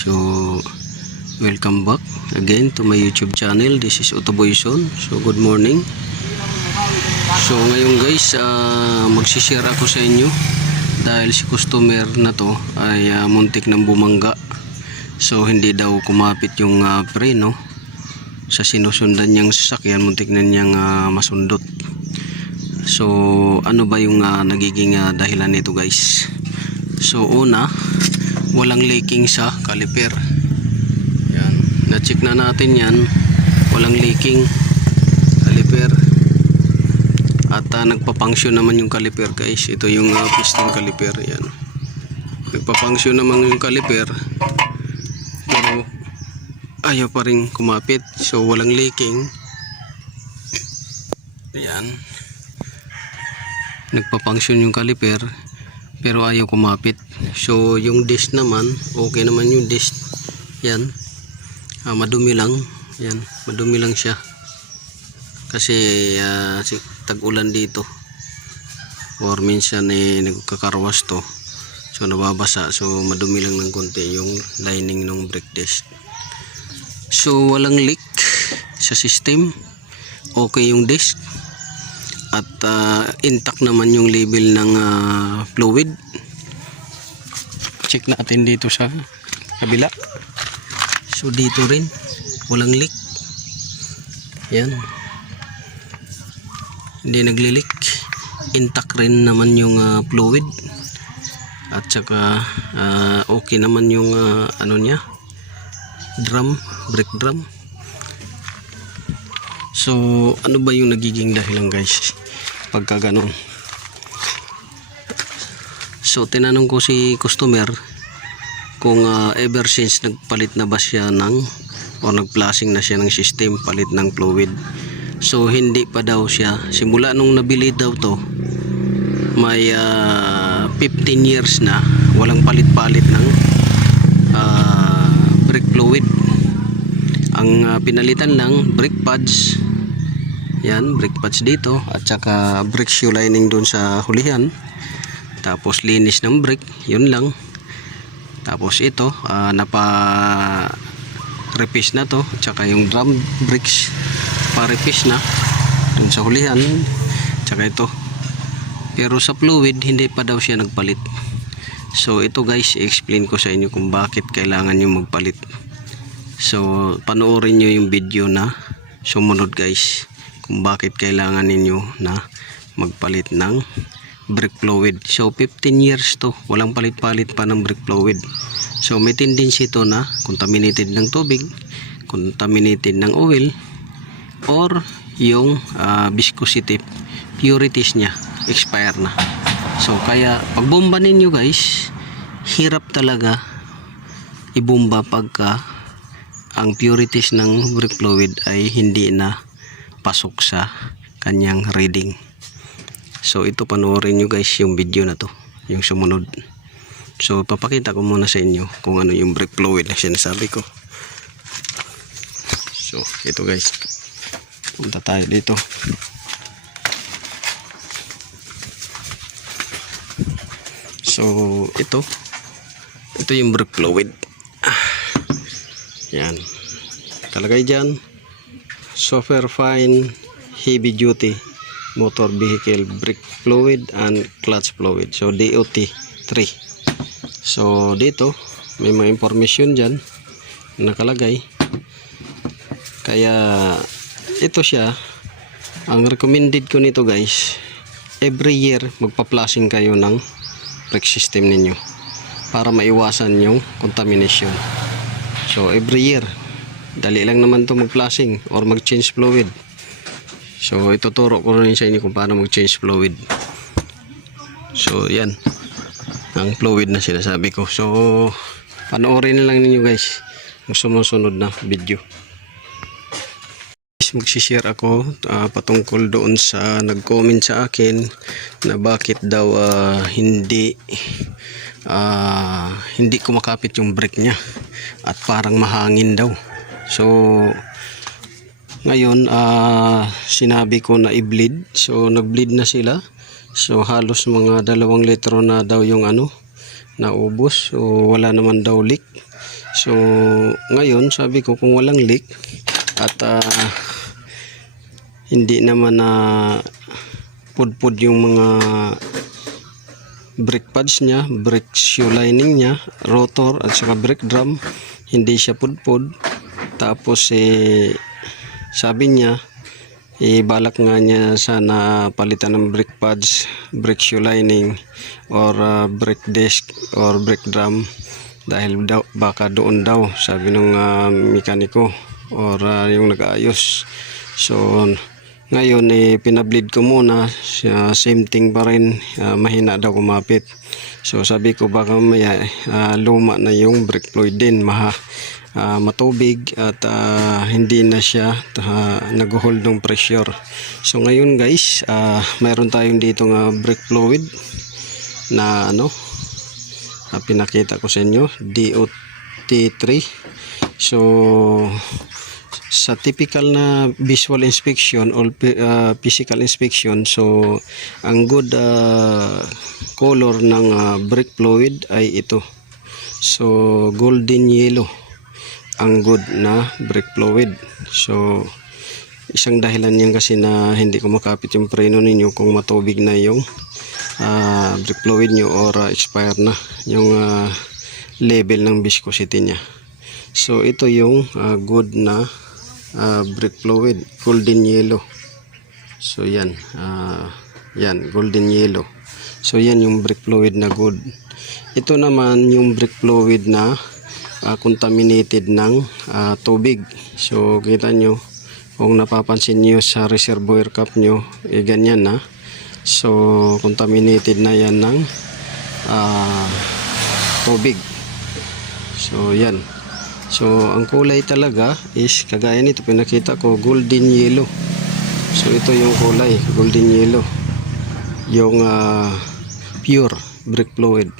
So welcome back again to my YouTube channel. This is Otoboyson. So good morning. So ngayon guys, magsishare ako sa inyo dahil si customer na to ay muntik ng bumangga. So hindi daw kumapit yung preno sa sinusundan niyang sasakyan, muntik na niyang masundot. So ano ba yung nagiging dahilan nito guys? So una, walang leaking sa caliper. Yan, na-check na natin yan, walang leaking caliper. At nagpa-function naman yung caliper guys. Ito yung piston caliper. Yan, nagpa-function naman yung caliper, pero ayaw pa rin kumapit. So walang leaking. Yan, nagpa-function yung caliper pero ayaw kumapit. So yung disc naman, okay naman yung disc. Yan, madumi lang. Yan, madumi lang siya kasi tag-ulan dito or minsan nagkakarwas to, so nababasa. So madumi lang ng konti yung lining ng brake disc. So walang leak sa system, okay yung disc. At intact naman yung level ng fluid. Check natin dito sa kabila. So dito rin walang leak. Yan, hindi nagli-leak. Intact rin naman yung fluid. At saka okay naman yung ano niya, drum, brake drum. So ano ba yung nagiging dahilan guys pagka ganun? So tinanong ko si customer kung ever since nagpalit na ba siya ng o nag-flashing na siya ng system, palit ng fluid. So hindi pa daw siya. Simula nung nabili daw to, may 15 years na walang palit-palit ng brake fluid. Ang pinalitan lang brake pads. Yan, brake pads dito at saka brake shoe lining dun sa hulihan. Tapos linis ng brake, yun lang. Tapos ito, napa-repiece na to. At saka yung drum brakes, pa-repiece na dun sa hulihan. Tsaka ito. Pero sa fluid, hindi pa daw siya nagpalit. So ito guys, i-explain ko sa inyo kung bakit kailangan nyo magpalit. So panoorin nyo yung video na sumunod guys, kung bakit kailangan ninyo na magpalit ng brake fluid. So 15 years to, walang palit-palit pa ng brake fluid. So may tendency to na contaminated ng tubig, contaminated ng oil, or yung viscosity, purities nya expire na. So kaya pag bomba ninyo guys, hirap talaga ibomba pagka ang purities ng brake fluid ay hindi na pasok sa kanyang reading. So ito, panoorin nyo guys yung video na to, yung sumunod. So papakita ko muna sa inyo kung ano yung brake fluid na sinasabi ko. So ito guys, punta tayo dito. So ito yung brake fluid. Yan, kalagay dyan, Superfine Heavy Duty Motor Vehicle Brake Fluid and Clutch Fluid. So DOT 3. So dito may mga information dyan nakalagay. Kaya ito siya, ang recommended ko nito guys, every year magpa-flashing kayo ng brake system ninyo para maiwasan yung contamination. So every year, dali lang naman to mag-flashing or mag-change fluid. So ituturo ko rin sa inyo kung paano mag-change fluid. So yan ang fluid na sinasabi ko. So panoorin lang ninyo guys ang sumusunod na video. Magsishare ako patungkol doon sa nag-comment sa akin na bakit daw hindi kumakapit yung brake niya at parang mahangin daw. So ngayon sinabi ko na i-bleed. So nag-bleed na sila. So halos mga 2 litro na daw yung naubos. So wala naman daw leak. So ngayon sabi ko kung walang leak at hindi naman na pudpud yung mga brake pads niya, brake shoe lining niya, rotor at saka brake drum, hindi siya pudpud. Tapos sabi niya balak nga niya sana palitan ng brake pads, brake shoe lining or brake disc or brake drum dahil daw, baka doon daw sabi ng mekaniko or yung nag-aayos. So ngayon pinableed ko muna, same thing pa rin, mahina daw kumapit. So sabi ko baka maya luma na yung brake fluid din, matubig at hindi na siya nag-hold ng pressure. So ngayon guys, mayroon tayong dito nga brake fluid na pinakita ko sa inyo, DOT3. So sa typical na visual inspection or physical inspection, so ang good color ng brake fluid ay ito. So golden yellow ang good na brake fluid. So isang dahilan yan kasi na hindi ko makapit yung preno ninyo kung matubig na yung brake fluid nyo or expire na yung level ng viscosity nya. So ito yung good na brake fluid, golden yellow. So yan, yan golden yellow. So yan yung brake fluid na good. Ito naman yung brake fluid na contaminated ng tubig. So kita nyo, kung napapansin nyo sa reservoir cap nyo, ganyan na. So contaminated na yan ng tubig. So yan. So ang kulay talaga is kagaya nito pinakita ko, golden yellow. So ito yung kulay, golden yellow. Yung pure brake fluid.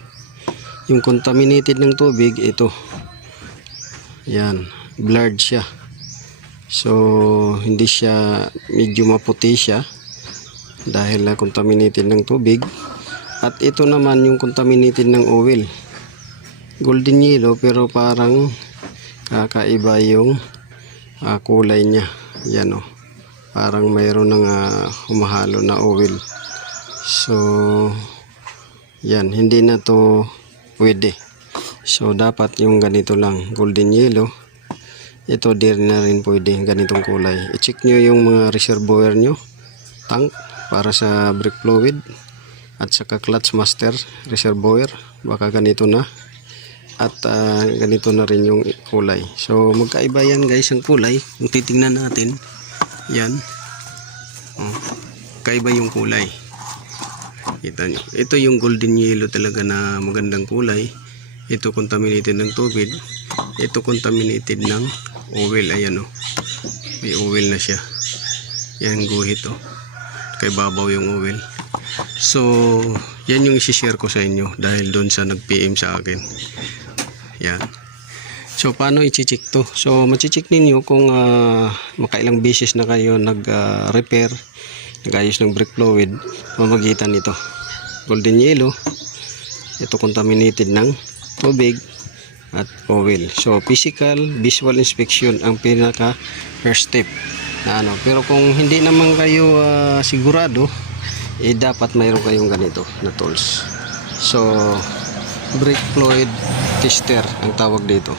Yung contaminated ng tubig, ito. Yan, blurred siya. So hindi siya, medyo maputi siya dahil contaminated ng tubig. At ito naman yung contaminated ng oil. Golden yellow pero parang kakaiba yung kulay niya. Yan parang mayroon ng humahalo na oil. So yan, hindi na to pwede. So dapat yung ganito lang, golden yellow. Ito din na rin pwede ganitong kulay. I-check nyo yung mga reservoir nyo, tank para sa brake fluid at saka clutch master reservoir, baka ganito na. At ganito na rin yung kulay. So magkaiba yan guys ang kulay. Kung titingnan natin, yan, kaiba yung kulay. Kita nyo, ito yung golden yellow talaga na magandang kulay. Ito contaminated ng tubig, ito contaminated ng oil. Ayan may oil na siya. Yan guhit kay babaw yung oil. So yan yung isi-share ko sa inyo dahil doon sa nag-PM sa akin. Yan. So paano i-check to? So machi-check ninyo kung makailang beses na kayo nag-repair, nag-ayos ng brake fluid, pamagitan nito. Golden yellow, ito contaminated ng tubig at oil. So physical visual inspection ang pinaka first step na pero kung hindi naman kayo sigurado, dapat mayroon kayong ganito na tools. So brake fluid tester ang tawag dito.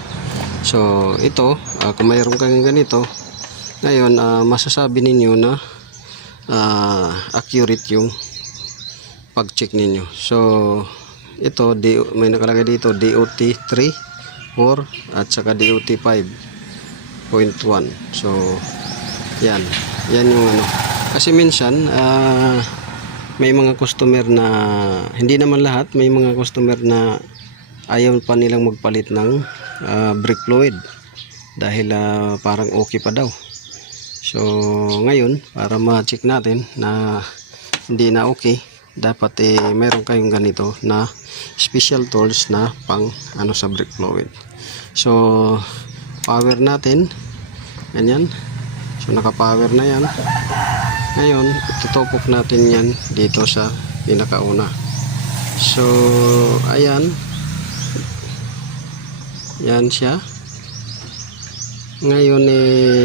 So ito, kung mayroon kayong ganito, ngayon masasabi ninyo na accurate yung pag-check ninyo. So ito, may nakalagay dito DOT3 4 at saka DOT 5.1. So yan yung kasi minsan may mga customer na, hindi naman lahat, may mga customer na ayaw pa nilang magpalit ng brake fluid dahil parang okay pa daw. So ngayon, para ma-check natin na hindi na okay, dapat meron kayong ganito na special tools na pang sa brake fluid. So power natin, ganyan. So naka-power na yan. Ngayon, tutupok natin yan dito sa pinakauna. So ayan, Yan siya. Ngayon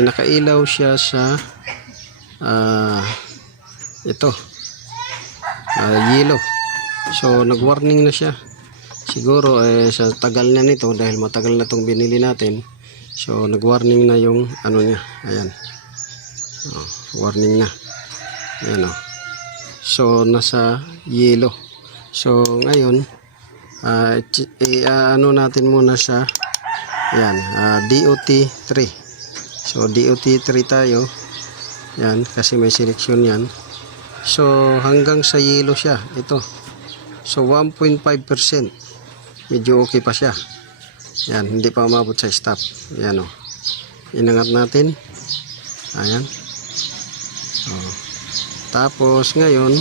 nakailaw siya sa ito yellow. So nag-warning na siya. Siguro sa tagal na nito, dahil matagal na tong binili natin. So nag-warning na yung ano niya. Ayan. Warning na. Ayan o. So nasa yellow. So ngayon ano natin muna sa yan, DOT3. So DOT3 tayo. Yan, kasi may selection yan. So hanggang sa yellow siya. Ito. So 1.5%. Medyo okay pa siya. Yan, hindi pa umabot sa stop. Yan o. Inangat natin. Ayan. Tapos ngayon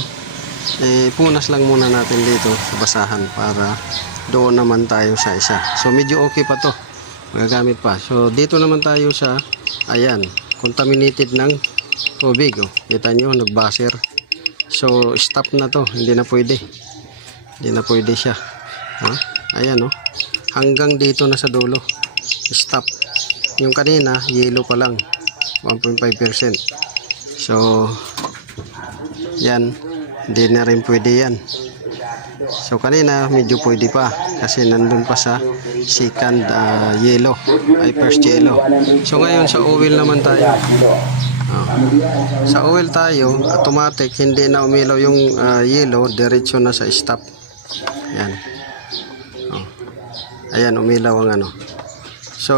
punas lang muna natin dito sa basahan para doon naman tayo sa isa. So medyo okay pa to, magagamit pa. So dito naman tayo sa ayan, contaminated ng tubig. Kita nyo, nagbaser. So stop na to, hindi na pwede siya. Ayan hanggang dito na sa dulo, stop. Yung kanina yellow pa lang, 1.5%. So yan, hindi na rin pwede yan. So kanina medyo pwede pa kasi nandun pa sa second yellow, ay first yellow. So ngayon sa oil naman tayo. Sa oil tayo, automatic hindi na umilaw yung yellow, diretso na sa stop. Yan. Ayan, umilaw ang ano. So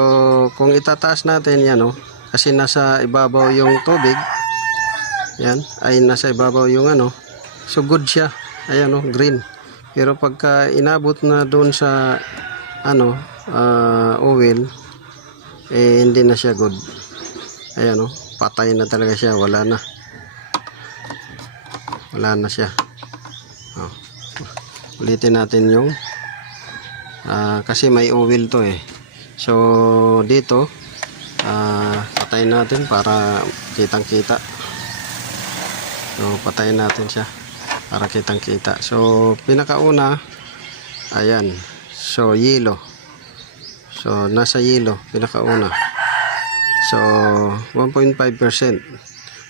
kung itataas natin yan kasi nasa ibabaw yung tubig. Yan, ay nasa ibabaw yung ano. So good siya. Ayan green. Pero pagka inabot na doon sa oil, hindi na siya good. Ayan patay na talaga siya, wala na siya. Ulitin natin yung kasi may oil to so dito patayin natin para kitang kita. So patayin natin siya para kitang kita. So pinakauna, ayan, so yellow. So nasa yellow pinakauna. So 1.5%,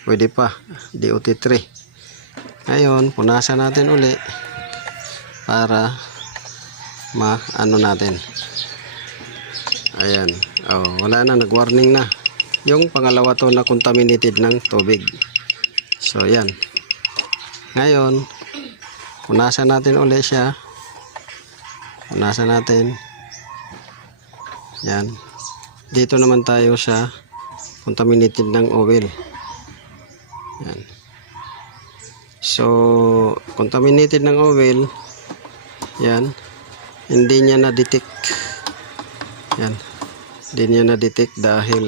pwede pa, DOT3. Ngayon punasan natin uli para maano natin. Ayan, wala na, nag-warning na. Yung pangalawa to na contaminated ng tubig. So yan. Ngayon punasan natin ulit siya. Punasan natin. Yan. Dito naman tayo sa contaminated ng oil. Yan. So contaminated ng oil, yan, hindi niya na-detect. Yan. Hindi niya na-detect dahil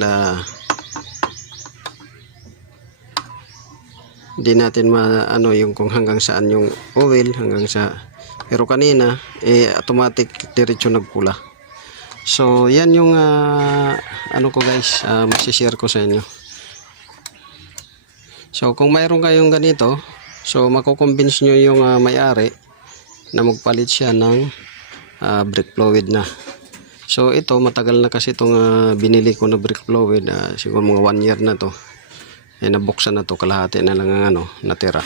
hindi natin maano yung kung hanggang saan yung oil, hanggang sa, pero kanina automatic diretso nagpula. So yan yung ano ko guys, masishare ko sa inyo. So kung mayroon kayong ganito, so makukonvince nyo yung may-ari na magpalit siya ng brake fluid na. So ito matagal na kasi itong binili ko na brake fluid, siguro mga 1 year na to. Nabuksan na to, kalahati na lang ang natira.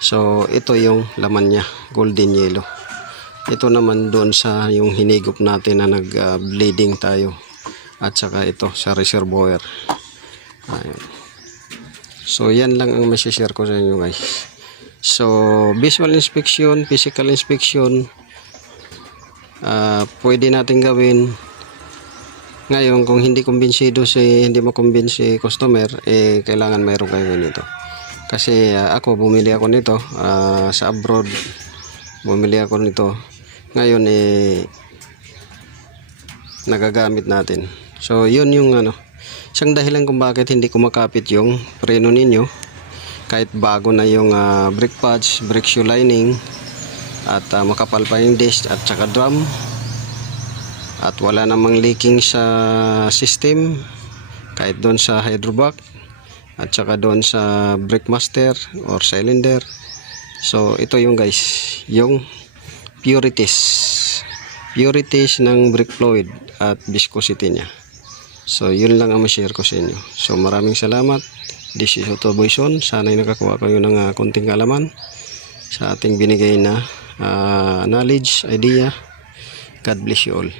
So ito yung laman niya, golden yellow. Ito naman doon sa yung hinigop natin na nag-bleeding tayo, at saka ito sa reservoir. Ayun. So yan lang ang masishare ko sa inyo guys. So visual inspection, physical inspection, pwede natin gawin. Ngayon kung hindi kumbinsido hindi mo kumbinsi customer, kailangan mayroon kayo ganito. Kasi ako bumili ako nito sa abroad, bumili ako nito. Ngayon nagagamit natin. So yun yung isang dahilan kung bakit hindi kumakapit yung preno ninyo kahit bago na yung brake pads, brake shoe lining, at makapal pa yung disc at saka drum, at wala namang leaking sa system kahit doon sa hydrovac at saka doon sa brake master or cylinder. So ito yung guys, yung purities ng brake fluid. at viscosity niya. So yun lang ang ma-share ko sa inyo. So maraming salamat. This is Otto Boyson. Sana'y nakakuha kayo ng konting kaalaman sa ating binigay na knowledge, idea. God bless you all.